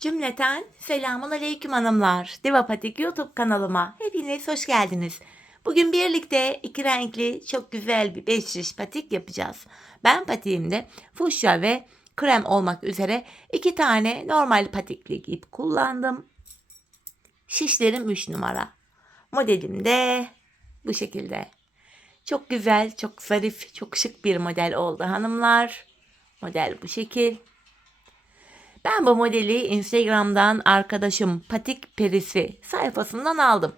Cümleten selamun aleyküm hanımlar. Divapatik YouTube kanalıma hepiniz hoş geldiniz. Bugün birlikte iki renkli çok güzel bir 5 şiş patik yapacağız. Ben patiğimde fuşya ve krem olmak üzere 2 tane normal patiklik ip kullandım. Şişlerim 3 numara. Modelim de bu şekilde. Çok güzel, çok zarif, çok şık bir model oldu hanımlar. Model bu şekil. Ben bu modeli Instagram'dan arkadaşım Patik Perisi sayfasından aldım.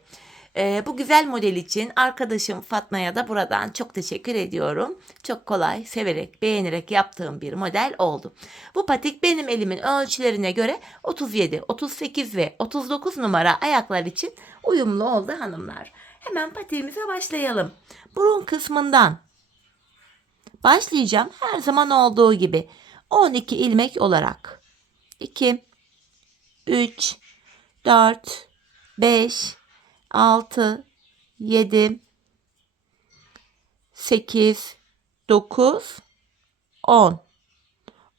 Bu güzel model için arkadaşım Fatma'ya da buradan çok teşekkür ediyorum. Çok kolay, severek, beğenerek yaptığım bir model oldu. Bu patik benim elimin ölçülerine göre 37, 38 ve 39 numara ayaklar için uyumlu oldu hanımlar. Hemen patiğimize başlayalım. Burun kısmından başlayacağım her zaman olduğu gibi 12 ilmek olarak. 2, 3, 4, 5, 6, 7, 8, 9, 10,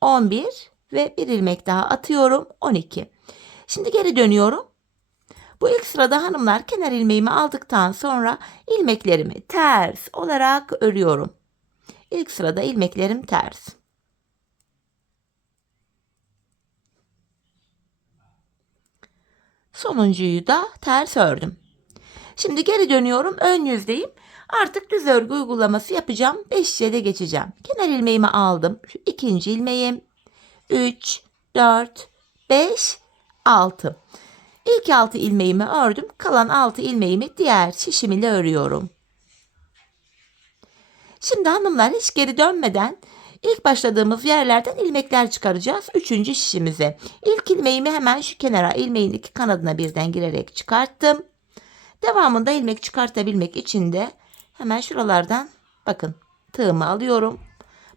11 ve bir ilmek daha atıyorum 12. Şimdi geri dönüyorum. Bu ilk sırada hanımlar kenar ilmeğimi aldıktan sonra ilmeklerimi ters olarak örüyorum. İlk sırada ilmeklerim ters. Sonuncuyu da ters ördüm. Şimdi geri dönüyorum. Ön yüzdeyim. Artık düz örgü uygulaması yapacağım. 5 de geçeceğim. Kenar ilmeğimi aldım. Şu ikinci ilmeğim. 3, 4, 5, 6. İlk 6 ilmeğimi ördüm. Kalan 6 ilmeğimi diğer şişim ile örüyorum. Şimdi hanımlar hiç geri dönmeden ilk başladığımız yerlerden ilmekler çıkaracağız. 3. şişimize. İlk ilmeğimi hemen şu kenara ilmeğin iki kanadına birden girerek çıkarttım. Devamında ilmek çıkartabilmek için de hemen şuralardan bakın tığımı alıyorum.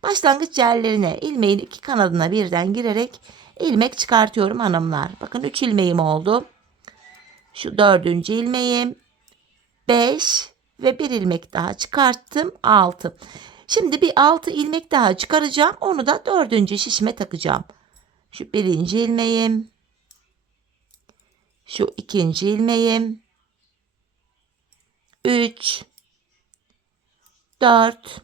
Başlangıç yerlerine ilmeğin iki kanadına birden girerek ilmek çıkartıyorum hanımlar. Bakın 3 ilmeğim oldu. Şu 4. ilmeğim, 5 ve bir ilmek daha çıkarttım 6. Şimdi bir 6 ilmek daha çıkaracağım. Onu da 4. şişime takacağım. Şu 1. ilmeğim, şu 2. ilmeğim, 3, 4,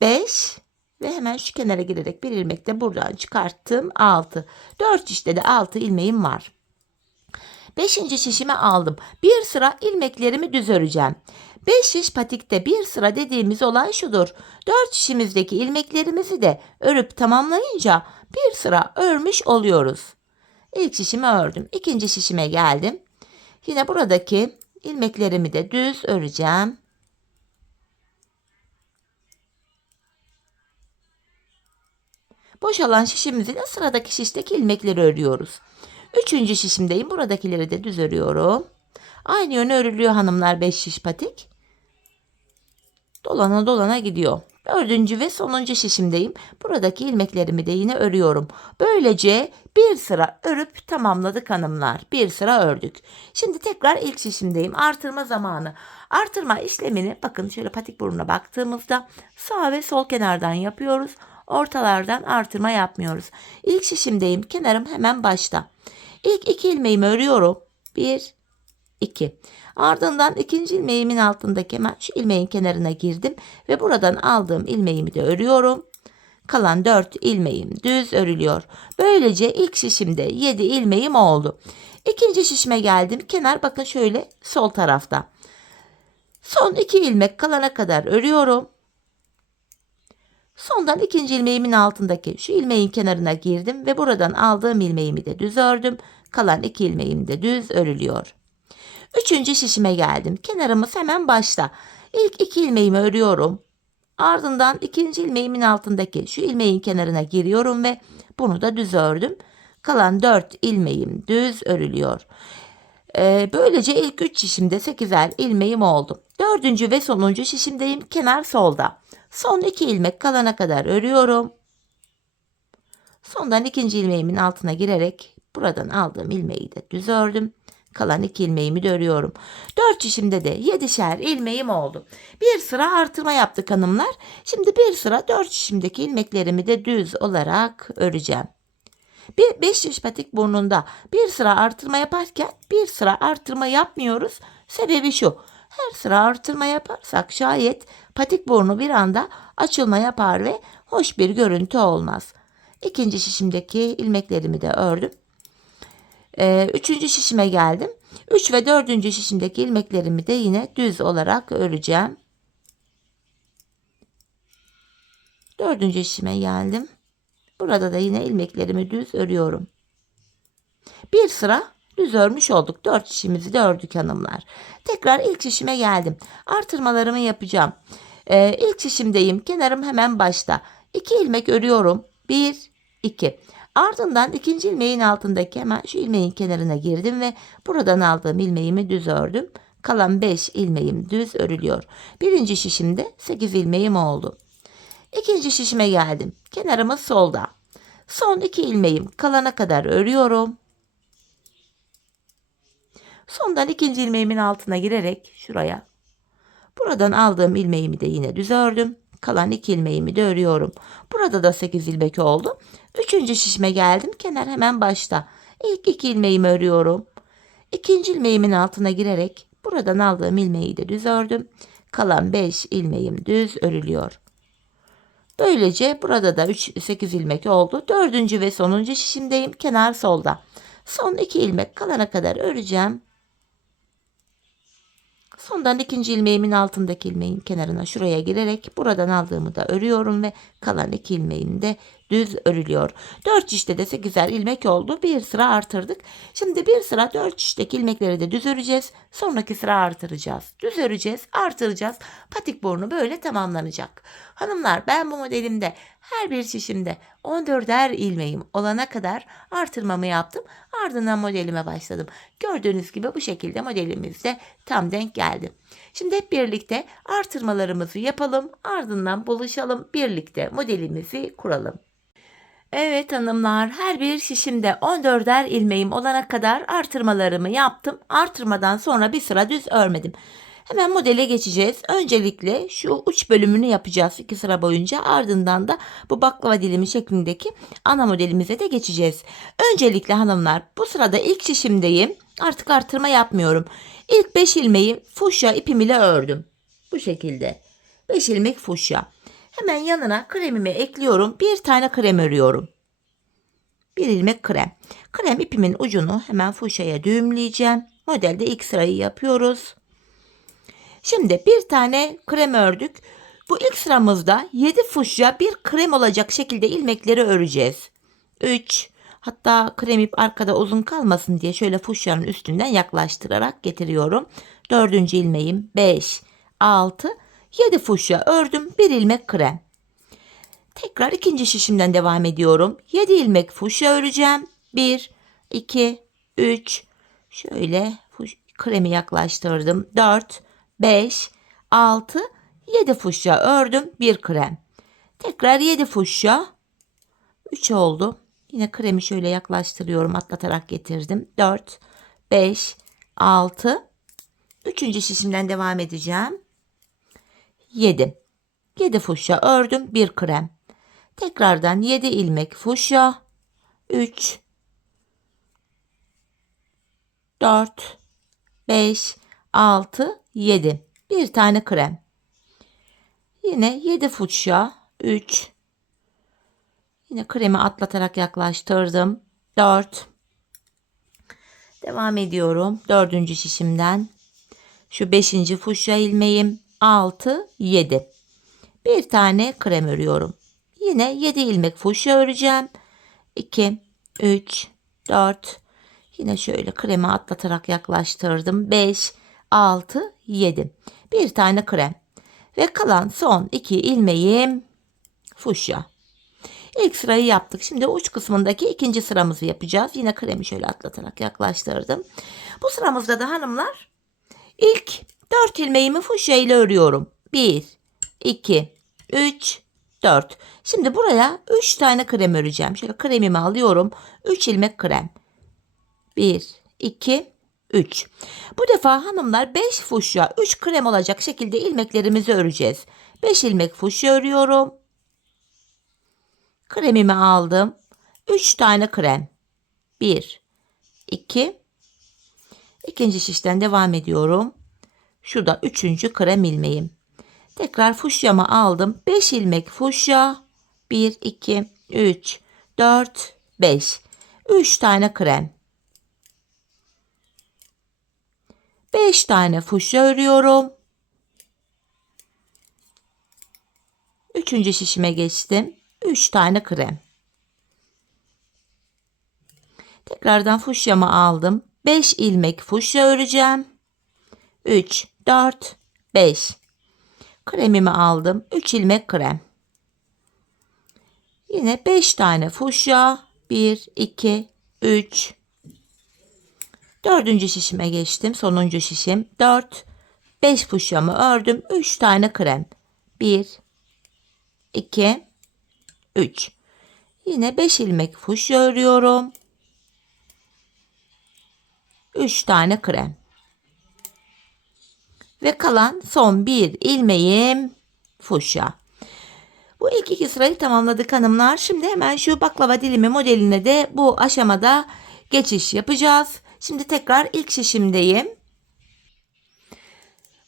5 ve hemen şu kenara girerek bir ilmek de buradan çıkarttım 6. 4 şişte de 6 ilmeğim var. 5. şişimi aldım. Bir sıra ilmeklerimi düz öreceğim. 5 şiş patikte bir sıra dediğimiz olay şudur. 4 şişimizdeki ilmeklerimizi de örüp tamamlayınca bir sıra örmüş oluyoruz. İlk şişimi ördüm. 2. şişime geldim. Yine buradaki ilmeklerimi de düz öreceğim. Boşalan şişimizin sıradaki şişteki ilmekleri örüyoruz. 3. şişimdeyim. Buradakileri de düz örüyorum. Aynı yöne örülüyor hanımlar 5 şiş patik. Dolana dolana gidiyor. 4. ve sonuncu şişimdeyim. Buradaki ilmeklerimi de yine örüyorum. Böylece bir sıra örüp tamamladık hanımlar. Bir sıra ördük. Şimdi tekrar ilk şişimdeyim. Artırma zamanı. Artırma işlemini bakın şöyle patik burnuna baktığımızda sağ ve sol kenardan yapıyoruz. Ortalardan artırma yapmıyoruz. İlk şişimdeyim. Kenarım hemen başta. İlk 2 ilmeğimi örüyorum. 1, 2. Ardından 2. ilmeğimin altındaki hemen şu ilmeğin kenarına girdim ve buradan aldığım ilmeğimi de örüyorum. Kalan 4 ilmeğim düz örülüyor. Böylece ilk şişimde 7 ilmeğim oldu. İkinci şişime geldim. Kenar bakın şöyle sol tarafta. Son 2 ilmek kalana kadar örüyorum. Sondan 2. ilmeğimin altındaki şu ilmeğin kenarına girdim ve buradan aldığım ilmeğimi de düz ördüm. Kalan 2 ilmeğim de düz örülüyor. 3. şişime geldim. Kenarımız hemen başta. İlk 2 ilmeğimi örüyorum. Ardından 2. ilmeğimin altındaki şu ilmeğin kenarına giriyorum ve bunu da düz ördüm. Kalan 4 ilmeğim düz örülüyor. Böylece ilk 3 şişimde 8'er ilmeğim oldu. 4. ve sonuncu şişimdeyim. Kenar solda. Son 2 ilmek kalana kadar örüyorum. Sondan 2. ilmeğimin altına girerek buradan aldığım ilmeği de düz ördüm. Kalan 2 ilmeğimi de örüyorum. 4 şişimde de 7'şer ilmeğim oldu. Bir sıra artırma yaptık hanımlar. Şimdi bir sıra 4 şişimdeki ilmeklerimi de düz olarak öreceğim. Bir 5 şiş patik burnunda bir sıra artırma yaparken bir sıra artırma yapmıyoruz. Sebebi şu: her sıra artırma yaparsak şayet patik burnu bir anda açılma yapar ve hoş bir görüntü olmaz. İkinci şişimdeki ilmeklerimi de ördüm. Üçüncü şişime geldim. 3 ve 4. şişimdeki ilmeklerimi de yine düz olarak öreceğim. 4. şişime geldim. Burada da yine ilmeklerimi düz örüyorum. Bir sıra düz örmüş olduk. 4 şişimizi de ördük hanımlar. Tekrar ilk şişime geldim. Artırmalarımı yapacağım. İlk şişimdeyim. Kenarım hemen başta. 2 ilmek örüyorum. 1, 2. Ardından ikinci ilmeğin altındaki hemen şu ilmeğin kenarına girdim ve buradan aldığım ilmeğimi düz ördüm. Kalan 5 ilmeğim düz örülüyor. Birinci şişimde 8 ilmeğim oldu. İkinci şişime geldim. Kenarımız solda. Son 2 ilmeğim kalana kadar örüyorum. Sondan ikinci ilmeğimin altına girerek şuraya. Buradan aldığım ilmeğimi de yine düz ördüm. Kalan 2 ilmeğimi de örüyorum. Burada da 8 ilmek oldu. Üçüncü şişime geldim. Kenar hemen başta. İlk 2 ilmeğimi örüyorum. İkinci ilmeğimin altına girerek buradan aldığım ilmeği de düz ördüm. Kalan 5 ilmeğim düz örülüyor. Böylece burada da 8 ilmek oldu. Dördüncü ve sonuncu şişimdeyim. Kenar solda. Son 2 ilmek kalana kadar öreceğim. Sondan ikinci ilmeğimin altındaki ilmeğin kenarına şuraya girerek buradan aldığımı da örüyorum ve kalan 2 ilmeğim de düz örülüyor. 4 şişte de 8'er ilmek oldu. Bir sıra artırdık. Şimdi bir sıra 4 şişteki ilmekleri de düz öreceğiz. Sonraki sıra artıracağız. Düz öreceğiz, artıracağız. Patik burnu böyle tamamlanacak. Hanımlar, ben bu modelimde her bir şişimde 14'er ilmeğim olana kadar artırmamı yaptım. Ardından modelime başladım. Gördüğünüz gibi bu şekilde modelimiz de tam denk geldi. Şimdi hep birlikte artırmalarımızı yapalım. Ardından buluşalım. Birlikte modelimizi kuralım. Evet hanımlar, her bir şişimde 14'er ilmeğim olana kadar artırmalarımı yaptım. Artırmadan sonra bir sıra düz örmedim. Hemen modele geçeceğiz. Öncelikle şu uç bölümünü yapacağız 2 sıra boyunca. Ardından da bu baklava dilimi şeklindeki ana modelimize de geçeceğiz. Öncelikle hanımlar, bu sırada ilk şişimdeyim. Artık artırma yapmıyorum. İlk 5 ilmeği fuşya ipim ile ördüm. Bu şekilde. 5 ilmek fuşya. Hemen yanına kremimi ekliyorum. Bir tane krem örüyorum. 1 ilmek krem. Krem ipimin ucunu hemen fuşyaya düğümleyeceğim. Modelde ilk sırayı yapıyoruz. Şimdi bir tane krem ördük. Bu ilk sıramızda 7 fuşya bir krem olacak şekilde ilmekleri öreceğiz. 3, hatta krem ip arkada uzun kalmasın diye şöyle fuşyanın üstünden yaklaştırarak getiriyorum. 4. ilmeğim 5, 6, 7 fuşya ördüm. 1 ilmek krem. Tekrar ikinci şişimden devam ediyorum. 7 ilmek fuşya öreceğim. 1, 2, 3. Şöyle kremi yaklaştırdım. 4, 5, 6, 7 fuşya ördüm. 1 krem. Tekrar 7 fuşya. 3 oldu. Yine kremi şöyle yaklaştırıyorum. Atlatarak getirdim. 4, 5, 6. Üçüncü şişimden devam edeceğim. 7. 7 fuşya ördüm. 1 krem. Tekrardan 7 ilmek fuşya. 3, 4, 5, 6, 7. Bir tane krem. Yine 7 fuşya. 3. Yine kremi atlatarak yaklaştırdım. 4. Devam ediyorum. 4. şişimden. Şu 5. fuşya ilmeğim. 6, 7. Bir tane krem örüyorum. Yine 7 ilmek fuşya öreceğim. 2, 3, 4. Yine şöyle kremi atlatarak yaklaştırdım. 5, 6, 7. Bir tane krem. Ve kalan son 2 ilmeğim fuşya. İlk sırayı yaptık. Şimdi uç kısmındaki ikinci sıramızı yapacağız. Yine kremi şöyle atlatarak yaklaştırdım. Bu sıramızda da hanımlar ilk 4 ilmeğimi fuşya ile örüyorum. 1, 2, 3, 4. Şimdi buraya 3 tane krem öreceğim. Şöyle kremimi alıyorum. 3 ilmek krem. 1, 2, 3. Bu defa hanımlar 5 fuşya 3 krem olacak şekilde ilmeklerimizi öreceğiz. 5 ilmek fuşya örüyorum. Kremimi aldım. 3 tane krem. 1, 2. İkinci şişten devam ediyorum. Şu da 3. krem ilmeğim. Tekrar fuşyamı aldım. 5 ilmek fuşya. 1, 2, 3, 4, 5. 3 tane krem. 5 tane fuşya örüyorum. 3. şişime geçtim. 3 tane krem. Tekrardan fuşyamı aldım. 5 ilmek fuşya öreceğim. 3, 4, 5. Kremimi aldım. 3 ilmek krem. Yine 5 tane fuşya. 1, 2, 3. 4. şişime geçtim. Sonuncu şişim. 4, 5 fuşyamı ördüm. 3 tane krem. 1, 2, 3. Yine 5 ilmek fuşya örüyorum. 3 tane krem. Ve kalan son bir ilmeğim fuşya. Bu ilk 2 sırayı tamamladık hanımlar. Şimdi hemen şu baklava dilimi modeline de bu aşamada geçiş yapacağız. Şimdi tekrar ilk şişimdeyim.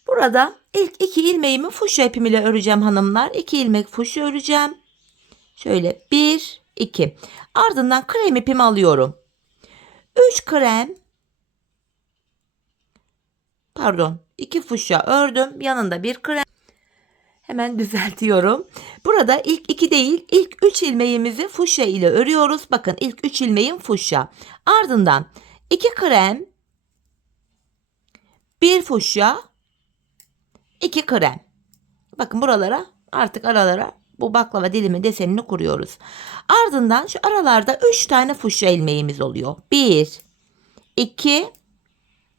Burada ilk 2 ilmeğimi fuşya ipimle öreceğim hanımlar. 2 ilmek fuşya öreceğim. Şöyle 1, 2. Ardından krem ipimi alıyorum. 3 krem. Pardon, 2 fuşya ördüm. Yanında bir krem. Hemen düzeltiyorum. Burada ilk 2 değil, ilk 3 ilmeğimizi fuşya ile örüyoruz. Bakın ilk 3 ilmeğim fuşya. Ardından 2 krem, 1 fuşya, 2 krem. Bakın buralara, artık aralara bu baklava dilimi desenini kuruyoruz. Ardından şu aralarda 3 tane fuşya ilmeğimiz oluyor. 1, 2,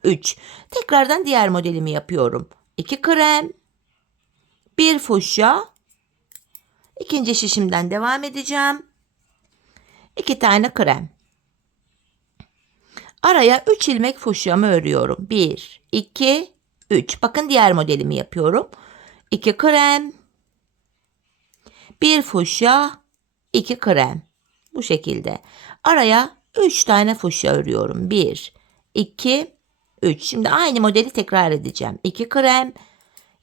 3. Tekrardan diğer modelimi yapıyorum. 2 krem, 1 fuşya. İkinci şişimden devam edeceğim. 2 tane krem. Araya 3 ilmek fuşyamı örüyorum. 1, 2, 3. Bakın diğer modelimi yapıyorum. 2 krem, 1 fuşya, 2 krem. Bu şekilde. Araya 3 tane fuşya örüyorum. 1, 2, 3. Şimdi aynı modeli tekrar edeceğim. 2 krem.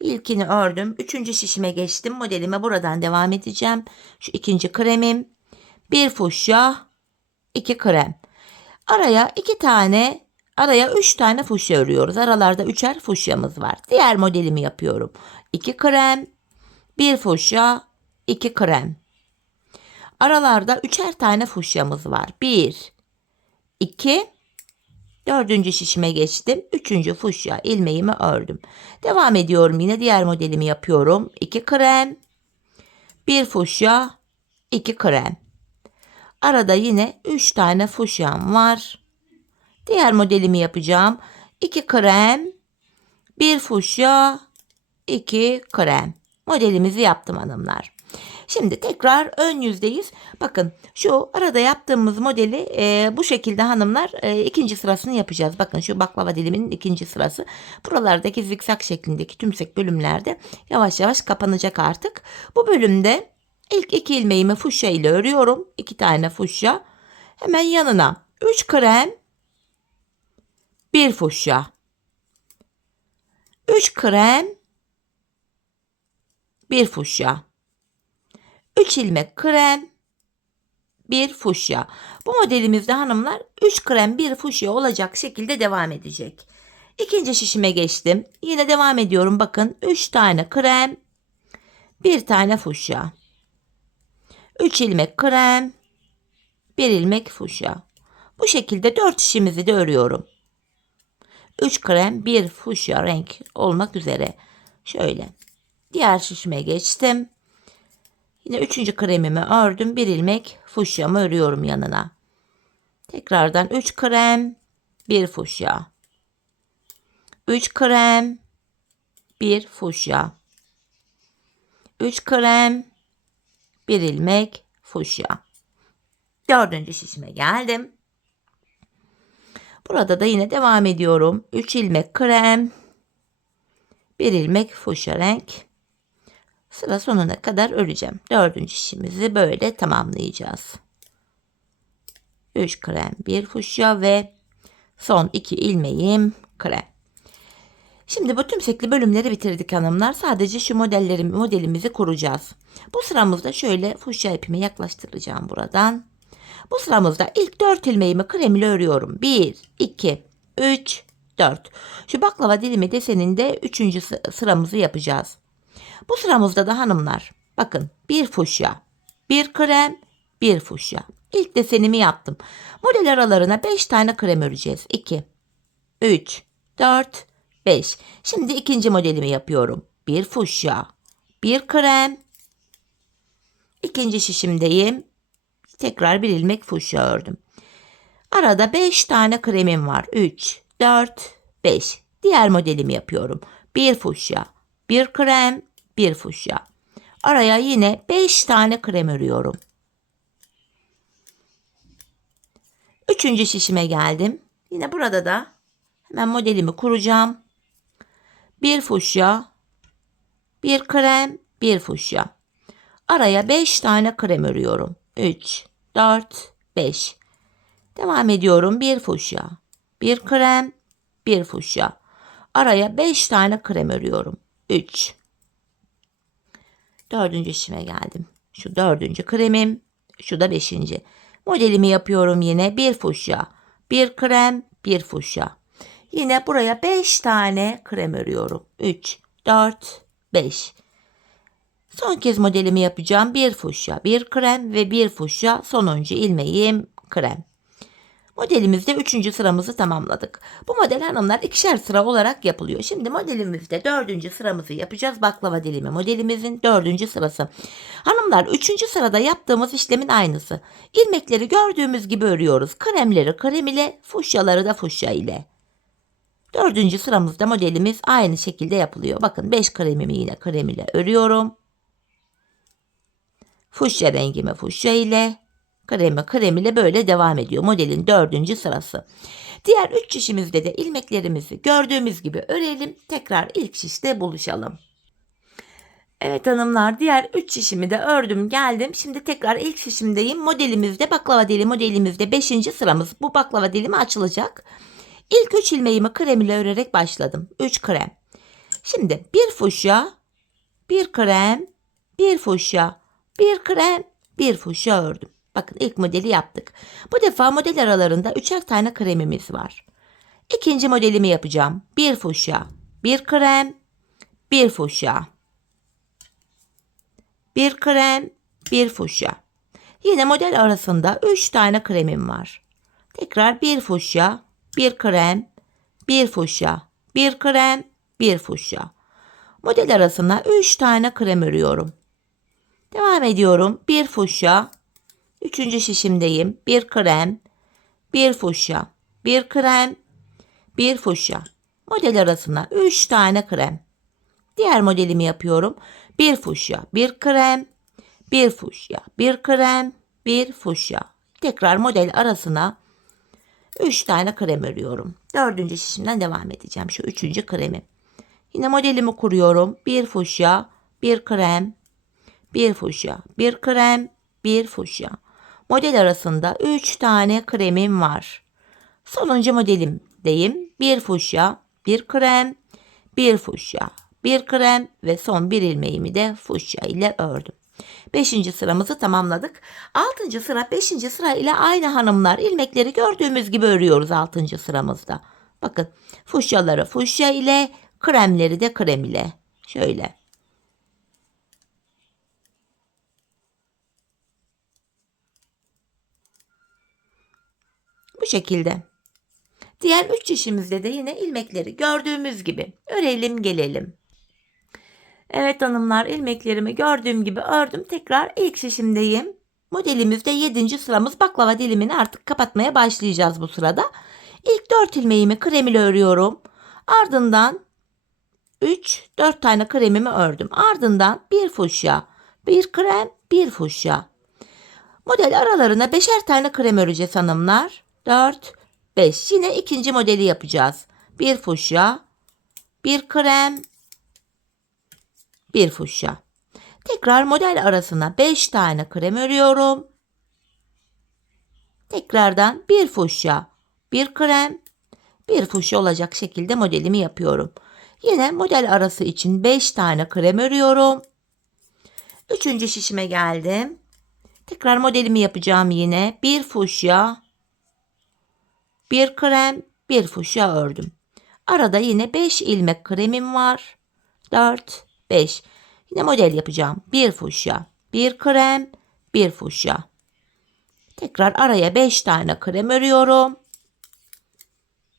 İlkini ördüm. 3. şişime geçtim. Modelime buradan devam edeceğim. Şu 2. kremim. 1 fuşya, 2 krem. Araya 3 tane fuşya örüyoruz. Aralarda 3'er fuşyamız var. Diğer modelimi yapıyorum. 2 krem, 1 fuşya, 2 krem. Aralarda 3'er tane fuşyamız var. 1, 2, 4. şişime geçtim. 3. fuşya ilmeğimi ördüm. Devam ediyorum, yine diğer modelimi yapıyorum. 2 krem, 1 fuşya, 2 krem. Arada yine 3 tane fuşyam var. Diğer modelimi yapacağım. 2 krem, 1 fuşya, 2 krem. Modelimizi yaptım hanımlar. Şimdi tekrar ön yüzdeyiz. Bakın şu arada yaptığımız modeli bu şekilde hanımlar ikinci sırasını yapacağız. Bakın şu baklava diliminin ikinci sırası. Buralardaki zikzak şeklindeki tümsek bölümlerde yavaş yavaş kapanacak artık. Bu bölümde ilk 2 ilmeğimi fuşya ile örüyorum. 2 tane fuşya. Hemen yanına 3 krem, 1 fuşya. 3 krem, 1 fuşya. 3 ilmek krem, 1 fuşya. Bu modelimizde hanımlar 3 krem 1 fuşya olacak şekilde devam edecek. İkinci şişime geçtim. Yine devam ediyorum. Bakın 3 tane krem, 1 tane fuşya. 3 ilmek krem, 1 ilmek fuşya. Bu şekilde 4 şişimizi de örüyorum. 3 krem 1 fuşya renk olmak üzere. Şöyle. Diğer şişime geçtim. Yine 3. kremimi ördüm. 1 ilmek fuşyamı örüyorum yanına. Tekrardan 3 krem, 1 fuşya. 3 krem, 1 fuşya. 3 krem, 1 ilmek fuşya. 4. şişime geldim. Burada da yine devam ediyorum. 3 ilmek krem, 1 ilmek fuşya renk. Sıra sonuna kadar öreceğim. 4. şişimizi böyle tamamlayacağız. 3 krem, 1 fuşya ve son 2 ilmeğim krem. Şimdi bu tümsekli bölümleri bitirdik hanımlar. Sadece şu modelimizi kuracağız. Bu sıramızda şöyle fuşya ipimi yaklaştıracağım buradan. Bu sıramızda ilk 4 ilmeğimi krem ile örüyorum. 1, 2, 3, 4. Şu baklava dilimi deseninde 3. sıramızı yapacağız. Bu sıramızda da hanımlar bakın 1 fuşya, 1 krem, 1 fuşya. İlk desenimi yaptım. Model aralarına 5 tane krem öreceğiz. 2, 3, 4, 5. Şimdi ikinci modelimi yapıyorum. 1 fuşya, 1 krem. İkinci şişimdeyim. Tekrar bir ilmek fuşya ördüm. Arada 5 tane kremim var. 3, 4, 5. Diğer modelimi yapıyorum. 1 fuşya, 1 krem, 1 fuşya. Araya yine 5 tane krem örüyorum. Üçüncü şişime geldim. Yine burada da hemen modelimi kuracağım. 1 fuşya, 1 krem, 1 fuşya. Araya 5 tane krem örüyorum. 3, 4, 5. Devam ediyorum. 1 fuşya, 1 krem, 1 fuşya. Araya 5 tane krem örüyorum. 3. Dördüncü şişime geldim. Şu 4. kremim. Şu da 5. Modelimi yapıyorum yine. 1 fuşya, 1 krem, 1 fuşya. Yine buraya 5 tane krem örüyorum. 3, 4, 5. Son kez modelimi yapacağım. 1 fuşya, 1 krem ve 1 fuşya. Sonuncu ilmeğim krem. Modelimizde 3. sıramızı tamamladık. Bu model hanımlar 2'şer sıra olarak yapılıyor. Şimdi modelimizde 4. sıramızı yapacağız. Baklava dilimi modelimizin 4. sırası. Hanımlar 3. sırada yaptığımız işlemin aynısı. İlmekleri gördüğümüz gibi örüyoruz. Kremleri krem ile, fuşyaları da fuşya ile. 4. sıramızda modelimiz aynı şekilde yapılıyor. Bakın 5 kremimi yine krem ile örüyorum. Fuşya rengimi fuşya ile, krem ile böyle devam ediyor modelin 4. sırası. Diğer 3 şişimizde de ilmeklerimizi gördüğümüz gibi örelim. Tekrar ilk şişte buluşalım. Evet hanımlar, diğer 3 şişimi de ördüm geldim. Şimdi tekrar ilk şişimdeyim. Modelimizde baklava dili modelimizde 5. sıramız. Bu baklava dilimi açılacak. İlk 3 ilmeğimi krem ile örerek başladım. 3 krem. Şimdi 1 fuşya, 1 krem, 1 fuşya, 1 krem, 1 fuşya ördüm. Bakın ilk modeli yaptık. Bu defa model aralarında 3'er tane kremimiz var. İkinci modelimi yapacağım. 1 fuşya, 1 krem, 1 fuşya. 1 krem, 1 fuşya. Yine model arasında 3 tane kremim var. Tekrar 1 fuşya, 1 krem, 1 fuşya, 1 krem, 1 fuşya. Model arasına 3 tane krem örüyorum. Devam ediyorum. 1 fuşya, 3. şişimdeyim. 1 krem, 1 fuşya, 1 krem, 1 fuşya. Model arasına 3 tane krem. Diğer modelimi yapıyorum. 1 fuşya, 1 krem, 1 fuşya, 1 krem, 1 fuşya. Tekrar model arasına 3 tane krem örüyorum. 4. şişimden devam edeceğim. Şu 3. kremi. Yine modelimi kuruyorum. 1 fuşya, 1 krem, 1 fuşya, 1 krem, 1 fuşya. Model arasında 3 tane kremim var. Sonuncu modelimdeyim. 1 fuşya, 1 krem, 1 fuşya, 1 krem ve son bir ilmeğimi de fuşya ile ördüm. 5. sıramızı tamamladık. 6. sıra 5. sıra ile aynı hanımlar. İlmekleri gördüğümüz gibi örüyoruz 6. sıramızda. Bakın fuşyaları fuşya ile, kremleri de krem ile. Şöyle. Bu şekilde. Diğer 3 şişimizde de yine ilmekleri gördüğümüz gibi örelim gelelim. Evet hanımlar, ilmeklerimi gördüğüm gibi ördüm. Tekrar ilk şişimdeyim. Modelimizde 7. sıramız. Baklava dilimini artık kapatmaya başlayacağız bu sırada. İlk 4 ilmeğimi krem ile örüyorum. Ardından 4 tane kremimi ördüm. Ardından 1 fuşya, 1 krem, 1 fuşya. Model aralarına 5'er tane krem öreceğiz hanımlar. 4, 5. Yine ikinci modeli yapacağız. 1 fuşya, 1 krem, 1 fuşya. Tekrar model arasına 5 tane krem örüyorum. Tekrardan bir fuşya, bir krem, bir fuşya olacak şekilde modelimi yapıyorum. Yine model arası için 5 tane krem örüyorum. Üçüncü şişime geldim. Tekrar modelimi yapacağım yine. Bir fuşya, bir krem, bir fuşya ördüm. Arada yine 5 ilmek kremim var. 4, 5. Yine model yapacağım. Bir fuşya, bir krem, bir fuşya. Tekrar araya 5 tane krem örüyorum.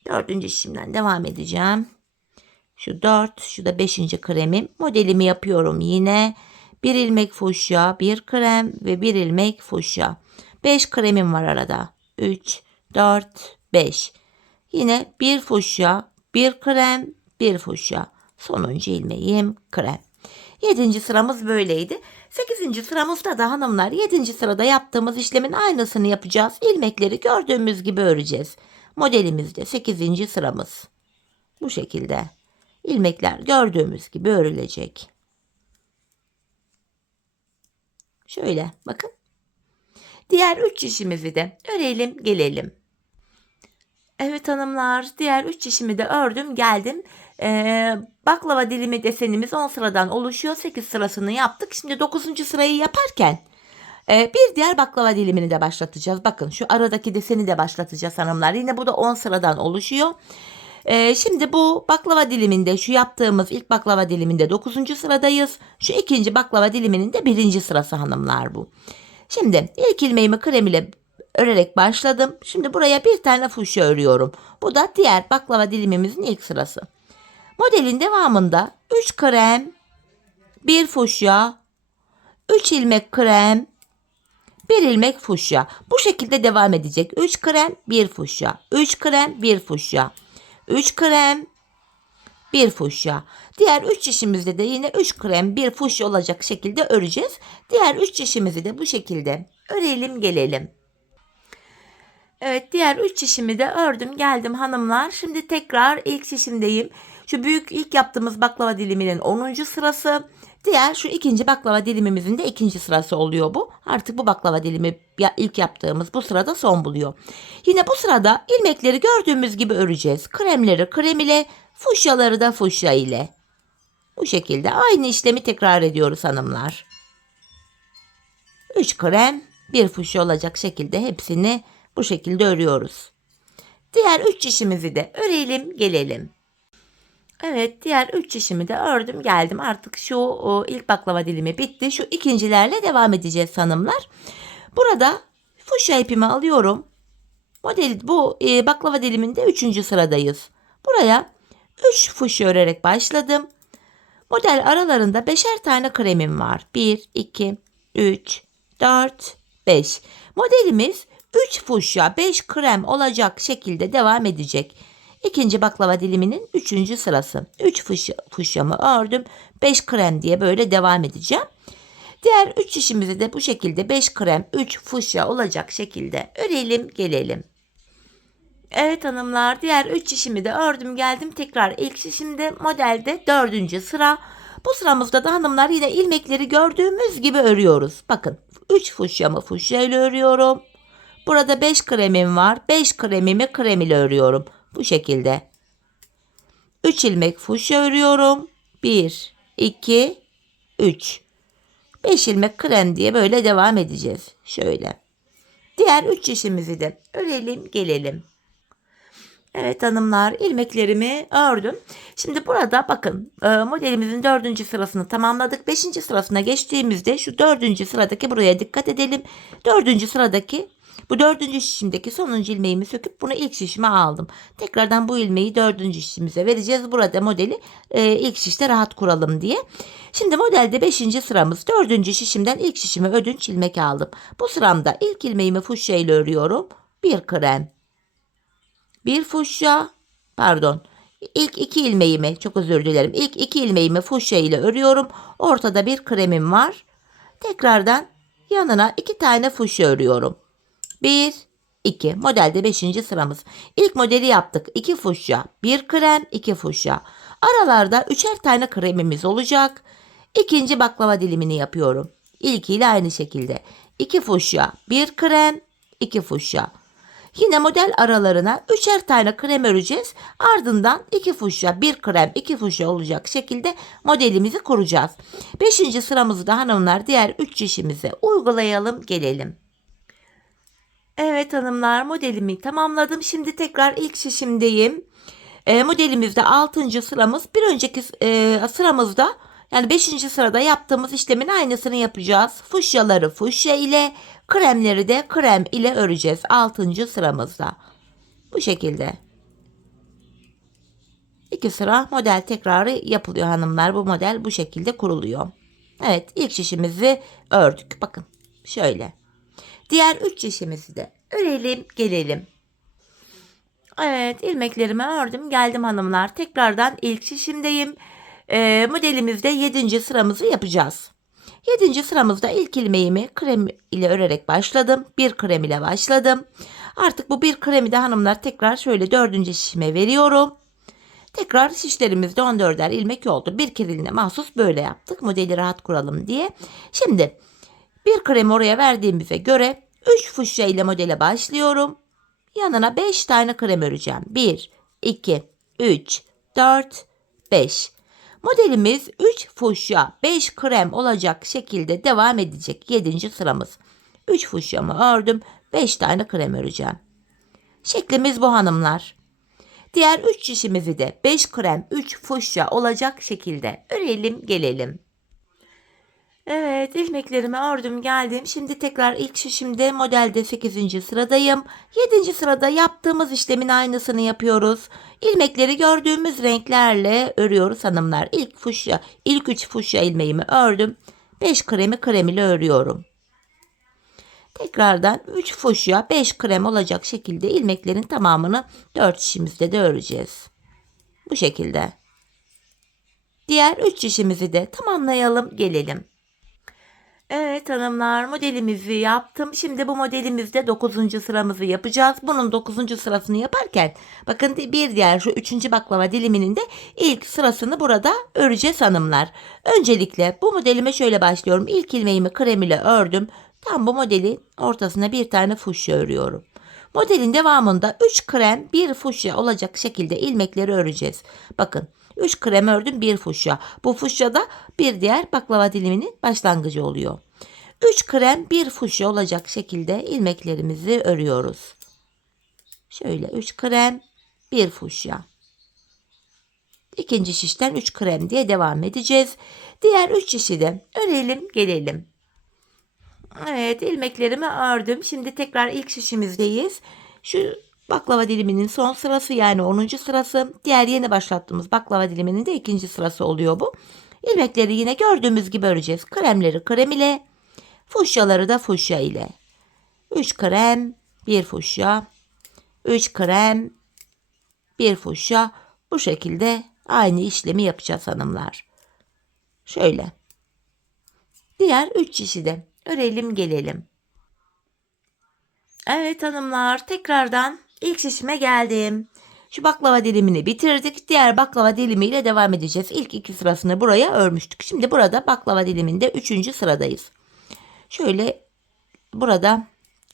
Dördüncü şişimden devam edeceğim. Şu 4, şu da 5. kremim. Modelimi yapıyorum yine. Bir ilmek fuşya, bir krem ve bir ilmek fuşya. 5 kremim var arada. 3, 4, 5. Yine bir fuşya, bir krem, bir fuşya. Sonuncu ilmeğim krem. 7. sıramız böyleydi. 8. sıramızda da hanımlar 7. sırada yaptığımız işlemin aynısını yapacağız. İlmekleri gördüğümüz gibi öreceğiz. Modelimizde 8. sıramız. Bu şekilde. İlmekler gördüğümüz gibi örülecek. Şöyle bakın. Diğer 3 şişimizi de örelim gelelim. Evet hanımlar, diğer 3 şişimi de ördüm geldim. Baklava dilimi desenimiz 10 sıradan oluşuyor. 8 sırasını yaptık. Şimdi 9. sırayı yaparken bir diğer baklava dilimini de başlatacağız. Bakın şu aradaki deseni de başlatacağız hanımlar. Yine bu da 10 sıradan oluşuyor. Şimdi bu baklava diliminde şu yaptığımız ilk baklava diliminde 9. sıradayız. Şu ikinci baklava diliminin de 1. sırası hanımlar bu. Şimdi ilk ilmeğimi krem ile örerek başladım. Şimdi buraya bir tane fuşya örüyorum. Bu da diğer baklava dilimimizin ilk sırası. Modelin devamında 3 krem, 1 fuşya, 3 ilmek krem, 1 ilmek fuşya. Bu şekilde devam edecek. 3 krem, 1 fuşya, 3 krem, 1 fuşya, 3 krem, 1 fuşya. Diğer 3 şişimizde de yine 3 krem 1 fuşya olacak şekilde öreceğiz. Diğer 3 şişimizi de bu şekilde örelim gelelim. Evet, diğer 3 şişimi de ördüm geldim hanımlar. Şimdi tekrar ilk şişimdeyim. Şu büyük ilk yaptığımız baklava diliminin 10. sırası. Diğer şu ikinci baklava dilimimizin de 2. sırası oluyor bu. Artık bu baklava dilimi ilk yaptığımız bu sırada son buluyor. Yine bu sırada ilmekleri gördüğümüz gibi öreceğiz. Kremleri krem ile, fuşyaları da fuşya ile. Bu şekilde aynı işlemi tekrar ediyoruz hanımlar. 3 krem, 1 fuşya olacak şekilde hepsini bu şekilde örüyoruz. Diğer 3 şişimizi de örelim gelelim. Evet, diğer 3 şişimi de ördüm geldim. Artık şu ilk baklava dilimi bitti. Şu ikincilerle devam edeceğiz hanımlar. Burada fuşya ipimi alıyorum. Bu baklava diliminde 3. sıradayız. Buraya 3 fuşya örerek başladım. Model aralarında 5'er tane kremim var. 1, 2, 3, 4, 5. Modelimiz 3 fuşya 5 krem olacak şekilde devam edecek. İkinci baklava diliminin 3. sırası. 3 fuşyamı ördüm. 5 krem diye böyle devam edeceğim. Diğer 3 şişimizi de bu şekilde 5 krem 3 fuşya olacak şekilde örelim gelelim. Evet hanımlar, diğer 3 şişimi de ördüm geldim. Tekrar ilk şişimde modelde 4. sıra. Bu sıramızda da hanımlar yine ilmekleri gördüğümüz gibi örüyoruz. Bakın 3 fuşyamı fuşya ile örüyorum. Burada 5 kremim var. 5 kremimi krem ile örüyorum. Bu şekilde. 3 ilmek fuşya örüyorum. 1, 2, 3. 5 ilmek krem diye böyle devam edeceğiz. Şöyle. Diğer 3 şişimizi de örelim gelelim. Evet hanımlar, ilmeklerimi ördüm. Şimdi burada bakın modelimizin 4. sırasını tamamladık. 5. sırasına geçtiğimizde şu 4. sıradaki buraya dikkat edelim. 4. sıradaki bu 4. şişimdeki sonuncu ilmeğimi söküp bunu ilk şişime aldım. Tekrardan bu ilmeği 4. şişimize vereceğiz. Burada modeli ilk şişte rahat kuralım diye. Şimdi modelde 5. sıramız. 4. şişimden ilk şişime ödünç ilmek aldım. Bu sıramda ilk ilmeğimi fuşya ile örüyorum. Bir krem. Bir fuşya, pardon, ilk 2 ilmeğimi, çok özür dilerim. İlk 2 ilmeğimi fuşya ile örüyorum. Ortada bir kremim var. Tekrardan yanına 2 tane fuşya örüyorum. 1, 2. Modelde 5. sıramız. İlk modeli yaptık. 2 fuşya, 1 krem, 2 fuşya. Aralarda 3'er tane kremimiz olacak. İkinci baklava dilimini yapıyorum. İlkiyle aynı şekilde. 2 fuşya, 1 krem, 2 fuşya. Yine model aralarına 3'er tane krem öreceğiz. Ardından 2 fuşya, 1 krem, 2 fuşya olacak şekilde modelimizi kuracağız. 5. sıramızı da hanımlar diğer 3 şişimize uygulayalım, gelelim. Evet hanımlar, modelimi tamamladım. Şimdi tekrar ilk şişimdeyim. Modelimizde 6. sıramız. Bir önceki sıramızda, yani 5. sırada yaptığımız işlemin aynısını yapacağız. Fuşyaları fuşya ile, kremleri de krem ile öreceğiz 6. sıramızda. Bu şekilde. 2 sıra model tekrarı yapılıyor hanımlar. Bu model bu şekilde kuruluyor. Evet, ilk şişimizi ördük. Bakın şöyle. Diğer 3 şişimizi de örelim, gelelim. Evet, ilmeklerimi ördüm, geldim hanımlar. Tekrardan ilk şişimdeyim. Modelimizde 7. sıramızı yapacağız. 7. sıramızda ilk ilmeğimi krem ile örerek başladım. Bir krem ile başladım. Artık bu bir kremi de hanımlar tekrar şöyle 4. şişime veriyorum. Tekrar şişlerimizde 14'er ilmek oldu. Bir kereliğine mahsus böyle yaptık. Modeli rahat kuralım diye. Şimdi bir kremi oraya verdiğimize göre 3 fuşya ile modele başlıyorum. Yanına 5 tane krem öreceğim. 1, 2, 3, 4, 5. Modelimiz 3 fuşya 5 krem olacak şekilde devam edecek 7. sıramız. 3 fuşyamı ördüm. 5 tane krem öreceğim. Şeklimiz bu hanımlar. Diğer 3 şişimizi de 5 krem 3 fuşya olacak şekilde örelim, gelelim. Evet, ilmeklerimi ördüm, geldim. Şimdi tekrar ilk şişimde modelde 8. sıradayım. 7. sırada yaptığımız işlemin aynısını yapıyoruz. İlmekleri gördüğümüz renklerle örüyoruz hanımlar. İlk 3 fuşya ilmeğimi ördüm. 5 krem ile örüyorum. Tekrardan 3 fuşya 5 krem olacak şekilde ilmeklerin tamamını 4 şişimizde de öreceğiz. Bu şekilde. Diğer 3 şişimizi de tamamlayalım, gelelim. Evet hanımlar, modelimizi yaptım. Şimdi bu modelimizde 9. sıramızı yapacağız. Bunun 9. sırasını yaparken bakın bir diğer şu 3. baklava diliminin de ilk sırasını burada öreceğiz hanımlar. Öncelikle bu modelime şöyle başlıyorum. İlk ilmeğimi krem ile ördüm. Tam bu modelin ortasına bir tane fuşya örüyorum. Modelin devamında 3 krem 1 fuşya olacak şekilde ilmekleri öreceğiz. Bakın 3 krem ördüm, 1 fuşya. Bu fuşya da bir diğer baklava diliminin başlangıcı oluyor. 3 krem 1 fuşya olacak şekilde ilmeklerimizi örüyoruz. Şöyle 3 krem 1 fuşya. İkinci şişten 3 krem diye devam edeceğiz. Diğer 3 şişi de örelim, gelelim. Evet, ilmeklerimi ördüm. Şimdi tekrar ilk şişimizdeyiz. Şu baklava diliminin son sırası, yani 10. sırası. Diğer yeni başlattığımız baklava diliminin de 2. sırası oluyor bu. İlmekleri yine gördüğümüz gibi öreceğiz. Kremleri krem ile, fuşyaları da fuşya ile. 3 krem, 1 fuşya. 3 krem, 1 fuşya. Bu şekilde aynı işlemi yapacağız hanımlar. Şöyle. Diğer 3 şişi de örelim, gelelim. Evet hanımlar, tekrardan ilk şişime geldim. Şu baklava dilimini bitirdik. Diğer baklava dilimiyle devam edeceğiz. İlk 2 sırasını buraya örmüştük. Şimdi burada baklava diliminde 3. sıradayız. Şöyle burada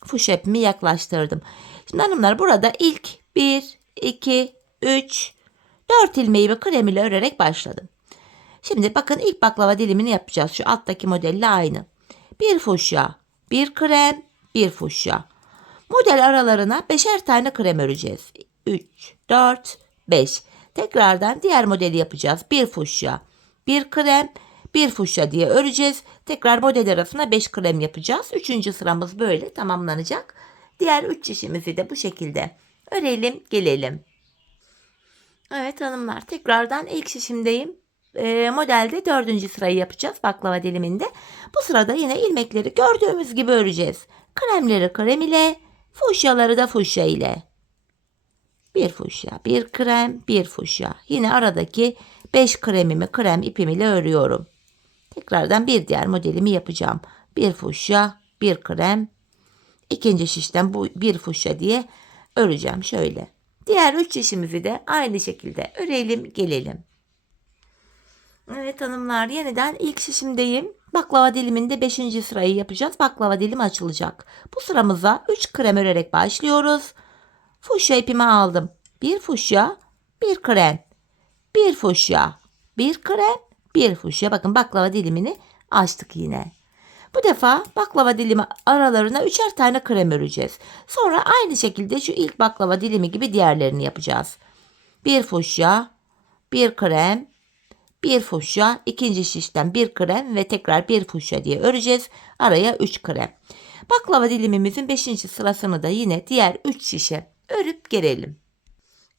fuşya ipimi yaklaştırdım. Şimdi hanımlar burada ilk 1, 2, 3, 4 ilmeğimi krem ile örerek başladım. Şimdi bakın ilk baklava dilimini yapacağız. Şu alttaki modelle aynı. 1 fuşya, 1 krem, 1 fuşya. Model aralarına 5'er tane krem öreceğiz. 3, 4, 5. Tekrardan diğer modeli yapacağız. 1 fuşya, 1 krem, 1 fuşya diye öreceğiz. Tekrar model arasına 5 krem yapacağız. 3. sıramız böyle tamamlanacak. Diğer 3 şişimizi de bu şekilde örelim, gelelim. Evet hanımlar, tekrardan ilk şişimdeyim. Modelde 4. sırayı yapacağız baklava diliminde. Bu sırada yine ilmekleri gördüğümüz gibi öreceğiz. Kremleri krem ile, fuşyaları da fuşya ile. 1 fuşya, 1 krem, 1 fuşya. Yine aradaki 5 kremimi krem ipim ile örüyorum. Tekrardan bir diğer modelimi yapacağım. 1 fuşya, 1 krem. İkinci şişten bu 1 fuşya diye öreceğim şöyle. Diğer 3 şişimizi de aynı şekilde örelim, gelelim. Evet hanımlar, yeniden ilk şişimdeyim. Baklava diliminde 5. sırayı yapacağız. Baklava dilim açılacak. Bu sıramıza 3 krem örerek başlıyoruz. Fuşya ipimi aldım. Bir fuşya, bir krem, bir fuşya, bir krem, bir fuşya. Bakın baklava dilimini açtık yine. Bu defa baklava dilimi aralarına 3'er tane krem öreceğiz. Sonra aynı şekilde şu ilk baklava dilimi gibi diğerlerini yapacağız. Bir fuşya, bir krem, bir fuşya, ikinci şişten bir krem ve tekrar bir fuşya diye öreceğiz. Araya 3 krem. Baklava dilimimizin 5. sırasını da yine diğer 3 şişe örüp gerelim.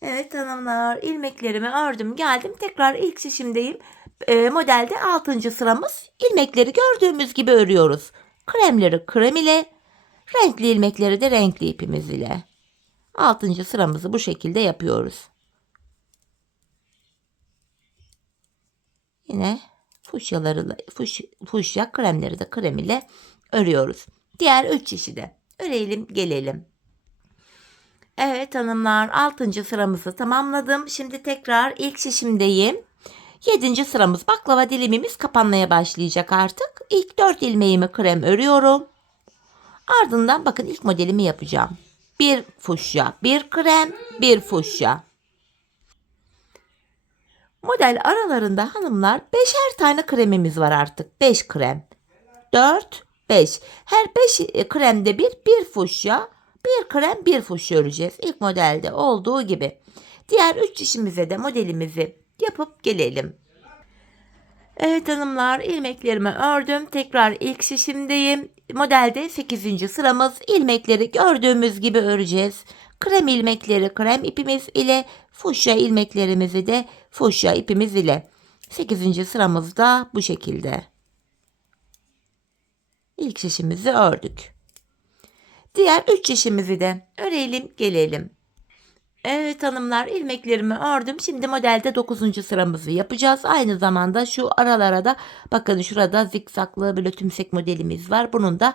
Evet hanımlar, ilmeklerimi ördüm geldim. Tekrar ilk şişimdeyim. Modelde 6. sıramız. İlmekleri gördüğümüz gibi örüyoruz. Kremleri krem ile, renkli ilmekleri de renkli ipimiz ile. 6. sıramızı bu şekilde yapıyoruz. Yine fuşya kremleri de krem ile örüyoruz. Diğer 3 şişi de örelim gelelim. Evet hanımlar, 6. sıramızı tamamladım. Şimdi tekrar ilk şişimdeyim. 7. sıramız, baklava dilimimiz kapanmaya başlayacak artık. İlk 4 ilmeğimi krem örüyorum. Ardından bakın ilk modelimi yapacağım. Bir fuşya, bir krem, bir fuşya. Model aralarında hanımlar 5'er tane kremimiz var artık. 5 krem. 4, 5. Her 5 kremde bir fuşya, bir krem, bir fuşya öreceğiz. İlk modelde olduğu gibi. Diğer 3 işimize de modelimizi yapıp gelelim. Evet hanımlar, ilmeklerimi ördüm. Tekrar ilk şişimdeyim. Modelde 8. sıramız. İlmekleri gördüğümüz gibi öreceğiz. Krem ilmekleri krem ipimiz ile, fuşya ilmeklerimizi de fuşya ipimiz ile. 8. sıramızda bu şekilde. İlk şişimizi ördük. Diğer 3 şişimizi de örelim gelelim. Evet hanımlar, ilmeklerimi ördüm. Şimdi modelde 9. sıramızı yapacağız. Aynı zamanda şu aralara da bakın, şurada zikzaklı böyle tümsek modelimiz var. Bunun da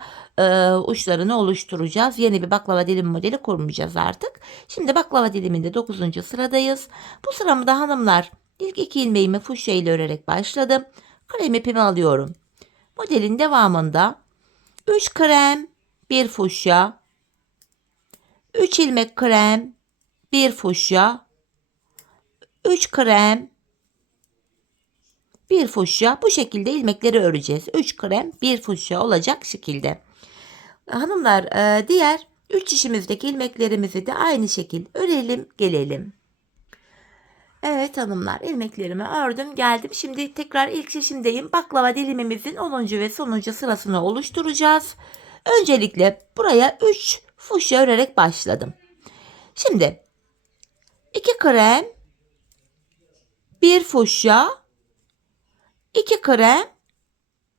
uçlarını oluşturacağız. Yeni bir baklava dilim modeli kurmayacağız artık. Şimdi baklava diliminde 9. sıradayız. Bu sıramda hanımlar ilk 2 ilmeğimi fuşya ile örerek başladım. Krem ipimi alıyorum. Modelin devamında 3 krem, 1 fuşya, 3 ilmek krem, 1 fuşya, 3 krem, 1 fuşya. Bu şekilde ilmekleri öreceğiz. 3 krem, 1 fuşya olacak şekilde. Hanımlar, diğer 3 şişimizdeki ilmeklerimizi de aynı şekilde örelim gelelim. Evet hanımlar, ilmeklerimi ördüm geldim. Şimdi tekrar ilk şişimdeyim. Baklava dilimimizin 10. ve sonuncu sırasını oluşturacağız. Öncelikle buraya 3 fuşya örerek başladım. Şimdi 2 krem, 1 fuşya, 2 krem,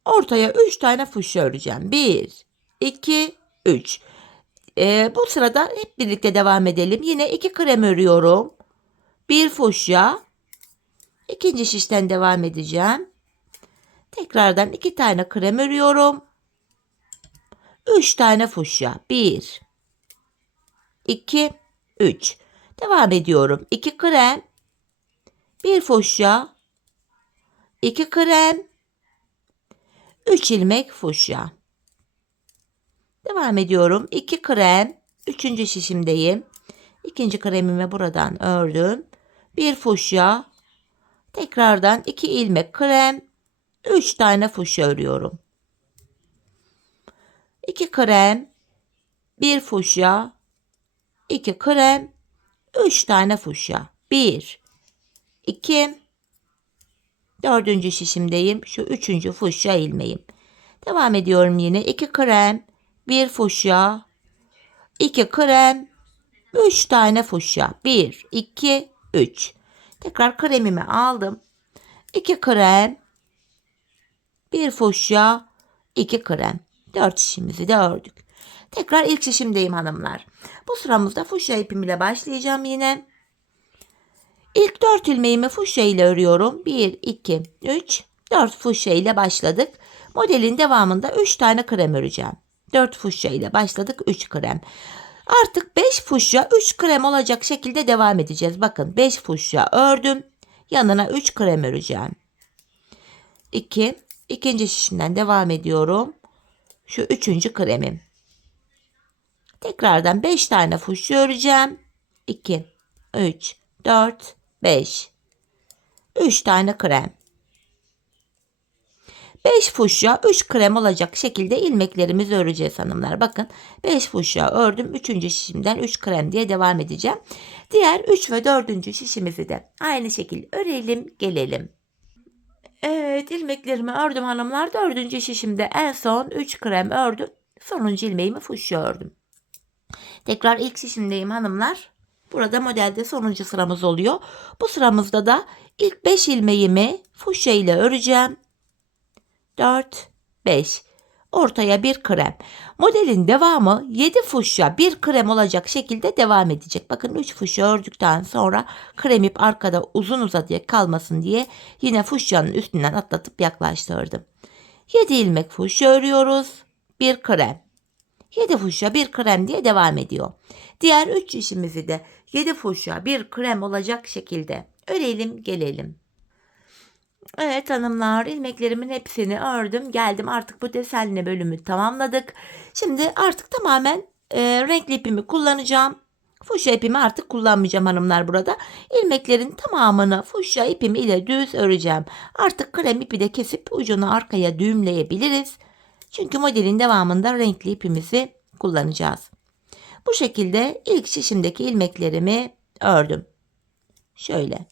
ortaya 3 tane fuşya öreceğim. 1, 2, 3. Bu sırada hep birlikte devam edelim. Yine 2 krem örüyorum. 1 fuşya. İkinci şişten devam edeceğim. Tekrardan 2 tane krem örüyorum. 3 tane fuşya. 1, 2, 3. Devam ediyorum. 2 krem, 1 fuşya, 2 krem, 3 ilmek fuşya. Devam ediyorum. 2 krem, 3. şişimdeyim. İkinci kremimi buradan ördüm. 1 fuşya, tekrardan 2 ilmek krem, 3 tane fuşya örüyorum. 2 krem, 1 fuşya, 2 krem, 3 tane fuşya. 1, 2, 4. şişimdeyim. Şu 3. fuşya ilmeğim. Devam ediyorum yine. 2 krem, 1 fuşya, 2 krem, 3 tane fuşya. 1, 2, 3. Tekrar kremimi aldım. 2 krem, 1 fuşya, 2 krem. 4 şişimizi de ördük. Tekrar ilk şişimdeyim hanımlar. Bu sıramızda fuşya ipimle başlayacağım yine. İlk 4 ilmeğimi fuşya ile örüyorum. 1, 2, 3, 4 fuşya ile başladık. Modelin devamında 3 tane krem öreceğim. 4 fuşya ile başladık, 3 krem. Artık 5 fuşya 3 krem olacak şekilde devam edeceğiz. Bakın 5 fuşya ördüm. Yanına 3 krem öreceğim. 2. İkinci şişimden devam ediyorum. Şu 3. kremim. Tekrardan 5 tane fuşya öreceğim. 2, 3, 4, 5. 3 tane krem. 5 fuşya 3 krem olacak şekilde ilmeklerimizi öreceğiz hanımlar. Bakın 5 fuşya ördüm. 3. şişimden 3 krem diye devam edeceğim. Diğer 3 ve 4. şişimizi de aynı şekilde örelim gelelim. Evet, ilmeklerimi ördüm hanımlar. 4. şişimde en son 3 krem ördüm. Sonuncu ilmeğimi fuşya ördüm. Tekrar ilk şişimdeyim hanımlar. Burada modelde sonuncu sıramız oluyor. Bu sıramızda da ilk 5 ilmeğimi fuşya ile öreceğim. 4, 5. Ortaya bir krem. Modelin devamı 7 fuşya 1 krem olacak şekilde devam edecek. Bakın 3 fuşya ördükten sonra krem ip arkada uzun uzadıya kalmasın diye yine fuşyanın üstünden atlatıp yaklaştırdım. 7 ilmek fuşya örüyoruz. 1 krem. 7 fuşya 1 krem diye devam ediyor. Diğer 3 işimizi de 7 fuşya 1 krem olacak şekilde örelim gelelim. Evet hanımlar, ilmeklerimin hepsini ördüm geldim, artık bu desenli bölümü tamamladık. Şimdi artık tamamen renkli ipimi kullanacağım. Fuşya ipimi artık kullanmayacağım hanımlar burada. İlmeklerin tamamını fuşya ipim ile düz öreceğim. Artık krem ipi de kesip ucunu arkaya düğümleyebiliriz. Çünkü modelin devamında renkli ipimizi kullanacağız. Bu şekilde ilk şişimdeki ilmeklerimi ördüm. Şöyle.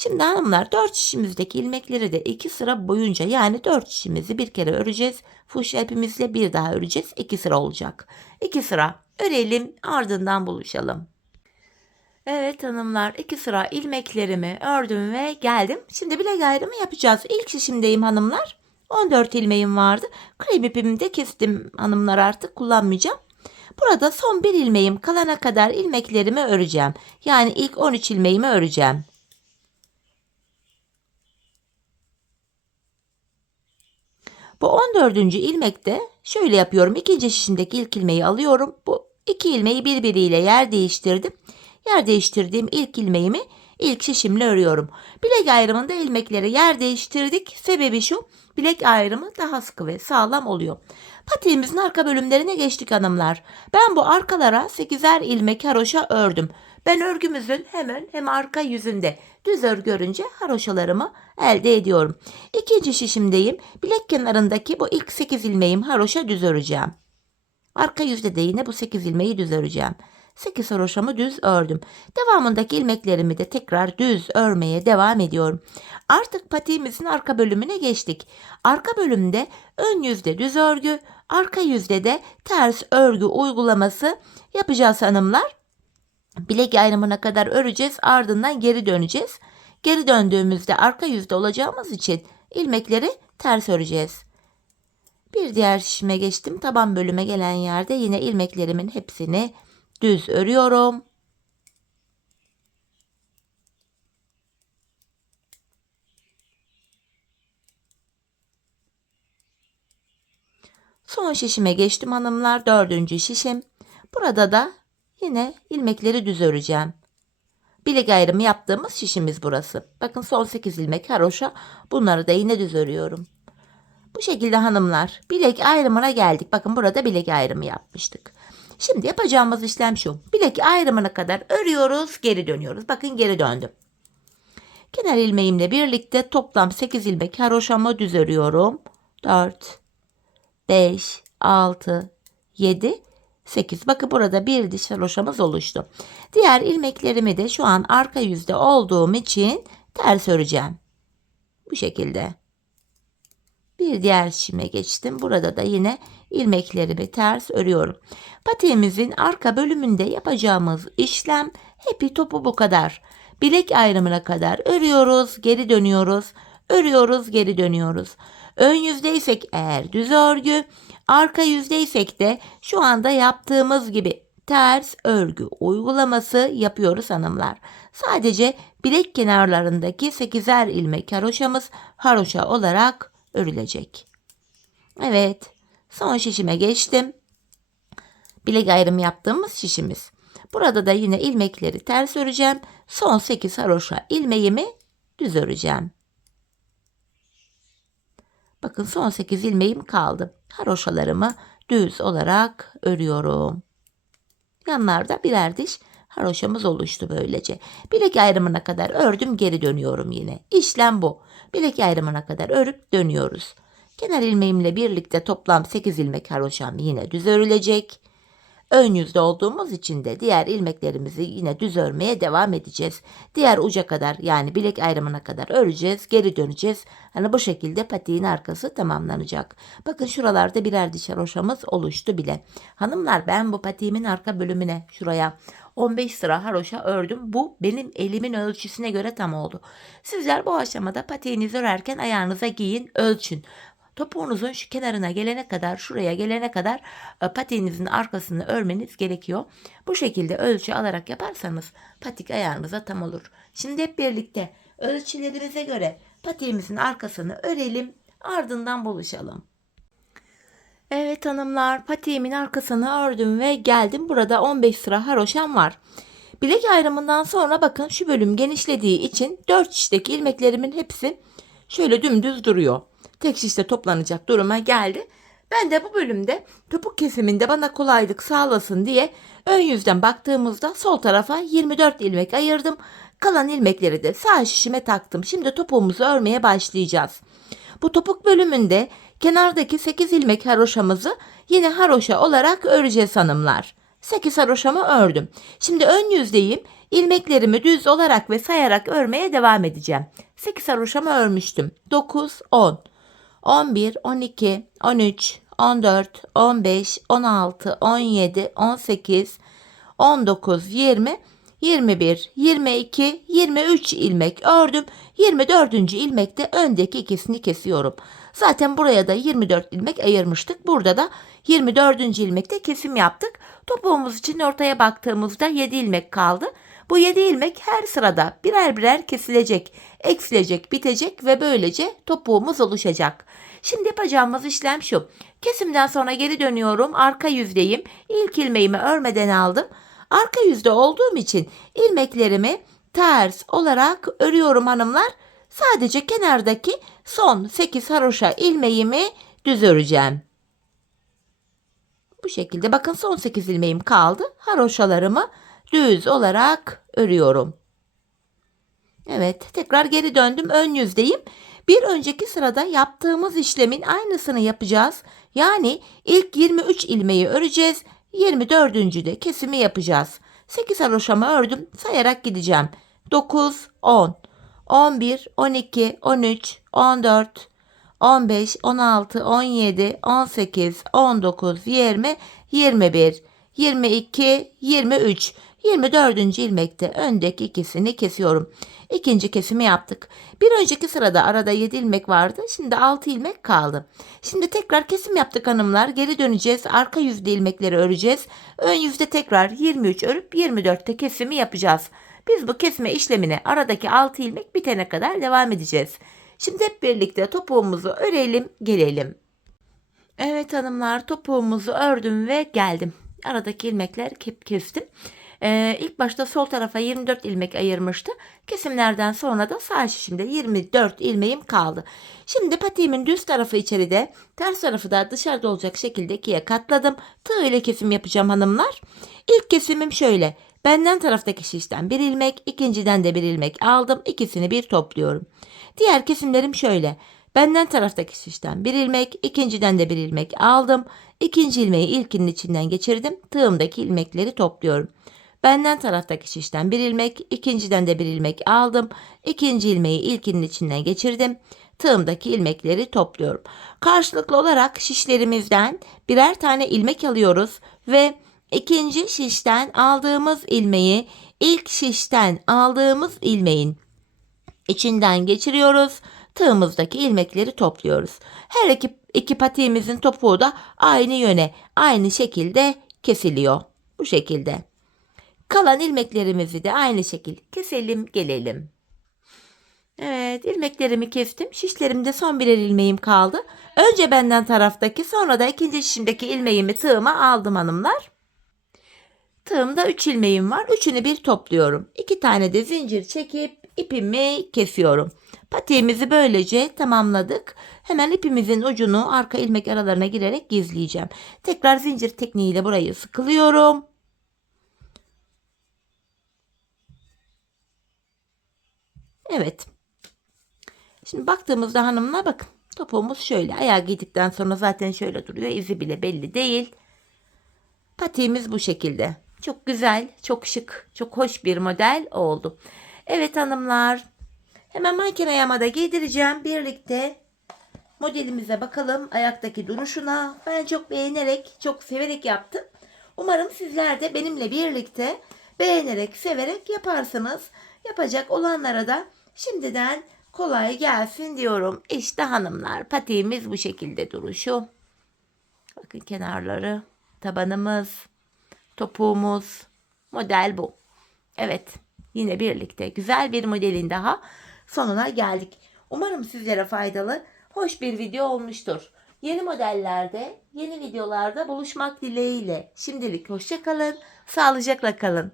Şimdi hanımlar 4 şişimizdeki ilmekleri de 2 sıra boyunca, yani 4 şişimizi bir kere öreceğiz. Fuşya ipimizle bir daha öreceğiz. 2 sıra olacak. 2 sıra örelim, ardından buluşalım. Evet hanımlar, 2 sıra ilmeklerimi ördüm ve geldim. Şimdi bilek ayrımı yapacağız. İlk şişimdeyim hanımlar. 14 ilmeğim vardı. Krem ipimi de kestim hanımlar, artık kullanmayacağım. Burada son bir ilmeğim kalana kadar ilmeklerimi öreceğim. Yani ilk 13 ilmeğimi öreceğim. Bu 14. ilmekte şöyle yapıyorum. İkinci şişimdeki ilk ilmeği alıyorum. Bu iki ilmeği birbiriyle yer değiştirdim. Yer değiştirdiğim ilk ilmeğimi ilk şişimle örüyorum. Bilek ayrımında ilmekleri yer değiştirdik. Sebebi şu: bilek ayrımı daha sıkı ve sağlam oluyor. Patiğimizin arka bölümlerine geçtik hanımlar. Ben bu arkalara 8'er ilmek haroşa ördüm. Ben örgümüzün hem arka yüzünde düz örgü örünce haroşalarımı elde ediyorum. İkinci şişimdeyim. Bilek kenarındaki bu ilk 8 ilmeğim haroşa düz öreceğim. Arka yüzde de yine bu 8 ilmeği düz öreceğim. 8 haroşamı düz ördüm. Devamındaki ilmeklerimi de tekrar düz örmeye devam ediyorum. Artık patiğimizin arka bölümüne geçtik. Arka bölümde ön yüzde düz örgü, arka yüzde de ters örgü uygulaması yapacağız hanımlar. Bilek ayrımına kadar öreceğiz, ardından geri döneceğiz. Geri döndüğümüzde arka yüzde olacağımız için ilmekleri ters öreceğiz. Bir diğer şişime geçtim. Taban bölüme gelen yerde yine ilmeklerimin hepsini düz örüyorum. Son şişime geçtim hanımlar. 4. şişim. Burada da yine ilmekleri düz öreceğim. Bilek ayrımı yaptığımız şişimiz burası. Bakın son 8 ilmek haroşa. Bunları da yine düz örüyorum. Bu şekilde hanımlar, bilek ayrımına geldik. Bakın burada bilek ayrımı yapmıştık. Şimdi yapacağımız işlem şu: bilek ayrımına kadar örüyoruz, geri dönüyoruz. Bakın geri döndüm. Kenar ilmeğimle birlikte toplam 8 ilmek haroşamı düz örüyorum. 4, 5, 6, 7, 8. Bakın burada bir diş haroşamız oluştu. Diğer ilmeklerimi de şu an arka yüzde olduğum için ters öreceğim. Bu şekilde. Bir diğer şişime geçtim. Burada da yine ilmeklerimi ters örüyorum. Patiğimizin arka bölümünde yapacağımız işlem hepi topu bu kadar. Bilek ayrımına kadar örüyoruz, geri dönüyoruz. Örüyoruz, geri dönüyoruz. Ön yüzdeysek eğer düz örgü, arka yüzdeysek de şu anda yaptığımız gibi ters örgü uygulaması yapıyoruz hanımlar. Sadece bilek kenarlarındaki 8'er ilmek haroşamız haroşa olarak örülecek. Evet, son şişime geçtim. Bilek ayrımı yaptığımız şişimiz. Burada da yine ilmekleri ters öreceğim. Son 8 haroşa ilmeğimi düz öreceğim. Bakın son 8 ilmeğim kaldı. Haroşalarımı düz olarak örüyorum. Yanlarda birer diş haroşamız oluştu böylece. Bilek ayrımına kadar ördüm, geri dönüyorum yine. İşlem bu. Bilek ayrımına kadar örüp dönüyoruz. Kenar ilmeğimle birlikte toplam 8 ilmek haroşam yine düz örülecek. Ön yüzde olduğumuz için de diğer ilmeklerimizi yine düz örmeye devam edeceğiz. Diğer uca kadar, yani bilek ayrımına kadar öreceğiz, geri döneceğiz. Hani bu şekilde patiğin arkası tamamlanacak. Bakın şuralarda birer dişer haroşamız oluştu bile. Hanımlar, ben bu patiğimin arka bölümüne şuraya 15 sıra haroşa ördüm. Bu benim elimin ölçüsüne göre tam oldu. Sizler bu aşamada patiğinizi örerken ayağınıza giyin, ölçün. Topuğunuzun şu kenarına gelene kadar, şuraya gelene kadar patiğinizin arkasını örmeniz gerekiyor. Bu şekilde ölçü alarak yaparsanız patik ayağınıza tam olur. Şimdi hep birlikte ölçülerimize göre patiğimizin arkasını örelim, ardından buluşalım. Evet hanımlar, patiğimin arkasını ördüm ve geldim. Burada 15 sıra haroşam var. Bilek ayrımından sonra bakın şu bölüm genişlediği için 4 şişteki ilmeklerimin hepsi şöyle dümdüz duruyor. Tek şişte toplanacak duruma geldi. Ben de bu bölümde topuk kesiminde bana kolaylık sağlasın diye ön yüzden baktığımızda sol tarafa 24 ilmek ayırdım. Kalan ilmekleri de sağ şişime taktım. Şimdi topuğumuzu örmeye başlayacağız. Bu topuk bölümünde kenardaki 8 ilmek haroşamızı yine haroşa olarak öreceğiz hanımlar. 8 haroşamı ördüm. Şimdi ön yüzdeyim. İlmeklerimi düz olarak ve sayarak örmeye devam edeceğim. 8 haroşamı örmüştüm. 9, 10, 11, 12, 13, 14, 15, 16, 17, 18, 19, 20, 21, 22, 23 ilmek ördüm. 24. ilmekte öndeki ikisini kesiyorum. Zaten buraya da 24 ilmek ayırmıştık. Burada da 24. ilmekte kesim yaptık. Topuğumuz için ortaya baktığımızda 7 ilmek kaldı. Bu 7 ilmek her sırada birer birer kesilecek, eksilecek, bitecek ve böylece topuğumuz oluşacak. Şimdi yapacağımız işlem şu. Kesimden sonra geri dönüyorum. Arka yüzdeyim. İlk ilmeğimi örmeden aldım. Arka yüzde olduğum için ilmeklerimi ters olarak örüyorum hanımlar. Sadece kenardaki son 8 haroşa ilmeğimi düz öreceğim. Bu şekilde bakın son 8 ilmeğim kaldı. Haroşalarımı düz olarak örüyorum. Evet, tekrar geri döndüm. Ön yüzdeyim. Bir önceki sırada yaptığımız işlemin aynısını yapacağız. Yani ilk 23 ilmeği öreceğiz. 24. de kesimi yapacağız. 8 haroşamı ördüm. Sayarak gideceğim. 9, 10, 11, 12, 13, 14, 15, 16, 17, 18, 19, 20, 21, 22, 23. 24. ilmekte öndeki ikisini kesiyorum. İkinci kesimi yaptık. Bir önceki sırada arada 7 ilmek vardı. Şimdi 6 ilmek kaldı. Şimdi tekrar kesim yaptık hanımlar. Geri döneceğiz. Arka yüzde ilmekleri öreceğiz. Ön yüzde tekrar 23 örüp 24'te kesimi yapacağız. Biz bu kesme işlemine aradaki 6 ilmek bitene kadar devam edeceğiz. Şimdi hep birlikte topuğumuzu örelim, gelelim. Evet hanımlar, topuğumuzu ördüm ve geldim. Aradaki ilmekler kestim. İlk başta sol tarafa 24 ilmek ayırmıştı. Kesimlerden sonra da sağ şişimde 24 ilmeğim kaldı. Şimdi patiğimin düz tarafı içeride, ters tarafı da dışarıda olacak şekilde ikiye katladım. Tığ ile kesim yapacağım hanımlar. İlk kesimim şöyle. Benden taraftaki şişten bir ilmek, ikinciden de bir ilmek aldım. İkisini bir topluyorum. Diğer kesimlerim şöyle. Benden taraftaki şişten bir ilmek, ikinciden de bir ilmek aldım. İkinci ilmeği ilkinin içinden geçirdim. Tığımdaki ilmekleri topluyorum. Benden taraftaki şişten bir ilmek, ikinciden de bir ilmek aldım. İkinci ilmeği ilkinin içinden geçirdim. Tığımdaki ilmekleri topluyorum. Karşılıklı olarak şişlerimizden birer tane ilmek alıyoruz ve ikinci şişten aldığımız ilmeği ilk şişten aldığımız ilmeğin içinden geçiriyoruz. Tığımızdaki ilmekleri topluyoruz. Her iki patiğimizin topuğu da aynı yöne, aynı şekilde kesiliyor. Bu şekilde. Kalan ilmeklerimizi de aynı şekilde keselim, gelelim. Evet, ilmeklerimi kestim. Şişlerimde son birer ilmeğim kaldı. Önce benden taraftaki, sonra da ikinci şişimdeki ilmeğimi tığıma aldım hanımlar. Tığımda 3 ilmeğim var. Üçünü bir topluyorum. 2 tane de zincir çekip ipimi kesiyorum. Patiğimizi böylece tamamladık. Hemen ipimizin ucunu arka ilmek aralarına girerek gizleyeceğim. Tekrar zincir tekniğiyle burayı sıkılıyorum. Evet. Şimdi baktığımızda hanımlar bakın. Topuğumuz şöyle. Ayağı giydikten sonra zaten şöyle duruyor. İzi bile belli değil. Patiğimiz bu şekilde. Çok güzel, çok şık, çok hoş bir model oldu. Evet hanımlar. Hemen makine yamada giydireceğim. Birlikte modelimize bakalım. Ayaktaki duruşuna. Ben çok beğenerek, çok severek yaptım. Umarım sizler de benimle birlikte beğenerek, severek yaparsınız. Yapacak olanlara da şimdiden kolay gelsin diyorum. İşte hanımlar, patiğimiz bu şekilde duruşu. Bakın kenarları, tabanımız, topuğumuz, model bu. Evet, yine birlikte güzel bir modelin daha sonuna geldik. Umarım sizlere faydalı, hoş bir video olmuştur. Yeni modellerde, yeni videolarda buluşmak dileğiyle. Şimdilik hoşça kalın, sağlıcakla kalın.